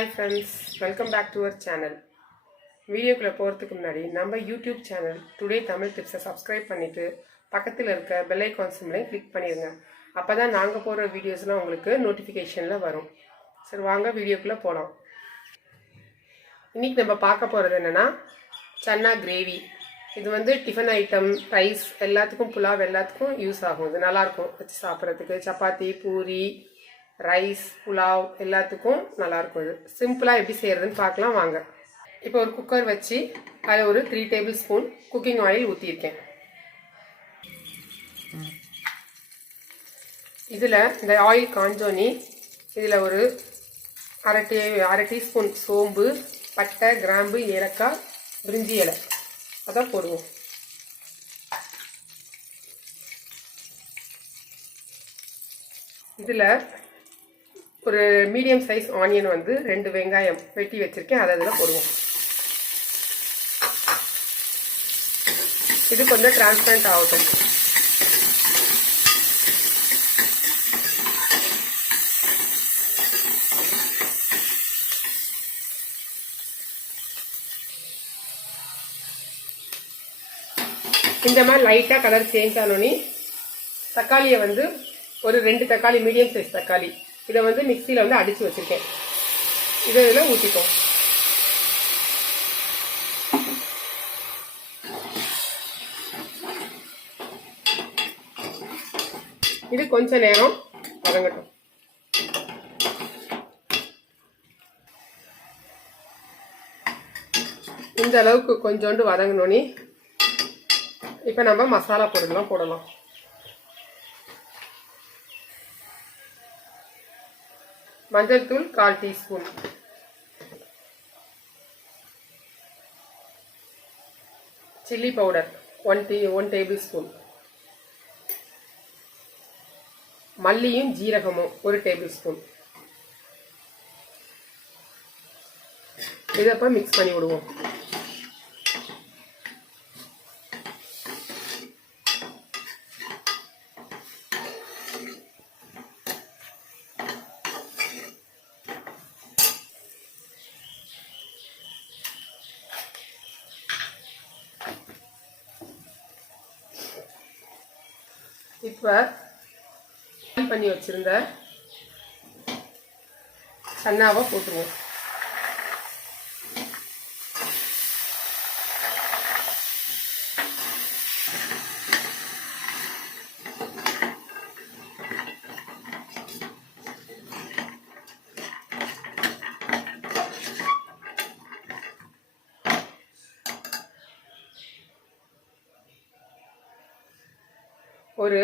Hi friends, welcome back to our channel. வீடியோக்குள்ள போறதுக்கு முன்னாடி நம்ம YouTube சேனல் டுடே தமிழ் டிப்ஸை சப்ஸ்கிரைப் பண்ணிட்டு பக்கத்துல இருக்க பெல் ஐகான் சிம்பலை கிளிக் பண்ணிருங்க. அப்பதான் நாங்க போற வீடியோஸ்லாம் உங்களுக்கு நோட்டிஃபிகேஷன்ல வரும். சரி வாங்க வீடியோக்குள்ள போலாம். இன்னைக்கு நம்ம பார்க்க போறது என்னன்னா சன்னா கிரேவி. இது வந்து டிஃபன் ஐட்டம், ரைஸ் எல்லாத்துக்கும் புலாவ் எல்லாத்துக்கும் யூஸ் ஆகும். இது நல்லா இருக்கும் வச்சு சாப்பிட்றதுக்கு. சப்பாத்தி, பூரி, ரைஸ், புலாவ் எல்லாத்துக்கும் நல்லாயிருக்கும். இது சிம்பிளாக எப்படி செய்கிறதுன்னு பார்க்கலாம் வாங்க. இப்போ ஒரு குக்கர் வச்சு அதில் ஒரு 3 டேபிள் ஸ்பூன் குக்கிங் ஆயில் ஊற்றியிருக்கேன். இதில் இந்த ஆயில் காஞ்சோனி இதில் ஒரு அரை டீஸ்பூன் சோம்பு, பட்டை, கிராம்பு, ஏலக்காய், பிரிஞ்சி இலை அதான் போடுவோம். இதில் ஒரு மீடியம் சைஸ் ஆனியன் வந்து 2 வெங்காயம் வெட்டி வச்சிருக்கேன், அதை அதில் போடுவோம். இது கொஞ்சம் டிரான்ஸ்பரண்ட் ஆகட்டும். இந்த மாதிரி லைட்டாக கலர் சேஞ்ச் ஆனோன்னு தக்காளியை வந்து ஒரு 2 தக்காளி, மீடியம் சைஸ் தக்காளி, இதை வந்து மிக்சியில் வந்து அடித்து வச்சுருக்கேன். இதை இதில் ஊற்றிப்போம். இது கொஞ்ச நேரம் வதங்கட்டும். இந்த அளவுக்கு கொஞ்சோண்டு வதங்கினோன்னே இப்போ நம்ம மசாலா பொருள்லாம் போடலாம். மஞ்சள் தூள் 1/4 teaspoon, chilli powder 1 tablespoon, மல்லியும் ஜீரகமும் 1 டேபிள் ஸ்பூன். இதை இப்போ மிக்ஸ் பண்ணி விடுவோம். இப்போ பண்ணி வச்சிருந்த சன்னாவை போட்டுருவோம். ஒரு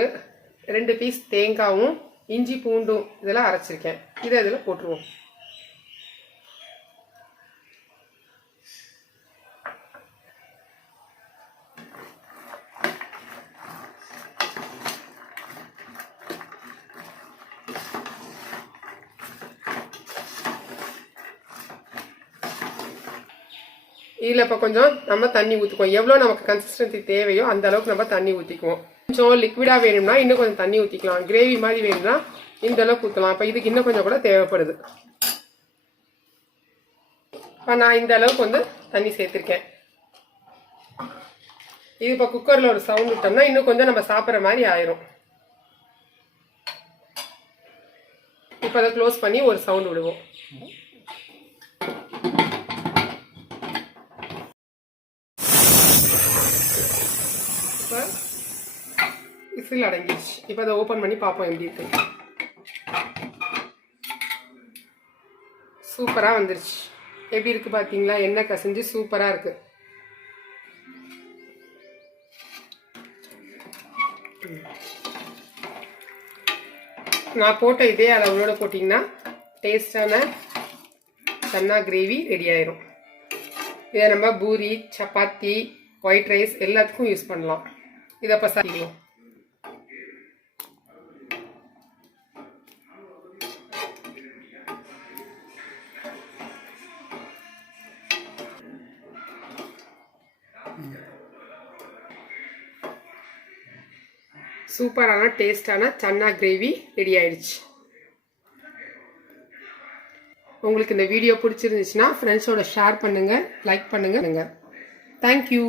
2 பீஸ் தேங்காயும் இஞ்சி பூண்டும் இதெல்லாம் அரைச்சிருக்கேன், இதை இதில் போட்டுருவோம். இதில் இப்போ கொஞ்சம் நம்ம தண்ணி ஊற்றிக்குவோம். எவ்வளோ நமக்கு கன்சிஸ்டன்சி தேவையோ அந்த அளவுக்கு நம்ம தண்ணி ஊற்றிக்குவோம். கொஞ்சம் லிக்விடாக வேணும்னா இன்னும் கொஞ்சம் தண்ணி ஊற்றிக்கலாம். கிரேவி மாதிரி வேணும்னா இந்த அளவுக்கு ஊற்றலாம். இப்போ இதுக்கு இன்னும் கொஞ்சம் கூட தேவைப்படுது. இப்போ நான் இந்த அளவுக்கு வந்து தண்ணி சேர்த்துருக்கேன். இது இப்போ குக்கரில் ஒரு சவுண்ட் விட்டோம்னா இன்னும் கொஞ்சம் நம்ம சாப்பிட்ற மாதிரி ஆயிரும். இப்போ அதை க்ளோஸ் பண்ணி ஒரு சவுண்ட் விடுவோம். இப்போ விசில் அடங்கிடுச்சு. இப்போ அதை ஓப்பன் பண்ணி பார்ப்போம் எப்படி இருக்கு. சூப்பராக வந்துருச்சு. எப்படி இருக்கு பார்த்தீங்களா? எண்ணெய் கசிஞ்சு சூப்பராக இருக்கு. நான் போட்ட இதே அளவுகளோட போட்டிங்கன்னா டேஸ்டான சன்னா கிரேவி ரெடி ஆயிரும். இதை நம்ம பூரி, சப்பாத்தி, ஒயிட் ரைஸ் எல்லாத்துக்கும் யூஸ் பண்ணலாம். இதை இப்போ சாப்பிடுவோம். சூப்பரான டேஸ்டான சன்னா கிரேவி ரெடி ஆயிடுச்சு. உங்களுக்கு இந்த வீடியோ பிடிச்சிருந்துச்சுன்னா ஃப்ரெண்ட்ஸோட ஷேர் பண்ணுங்கள், லைக் பண்ணுங்கள். தேங்க்யூ.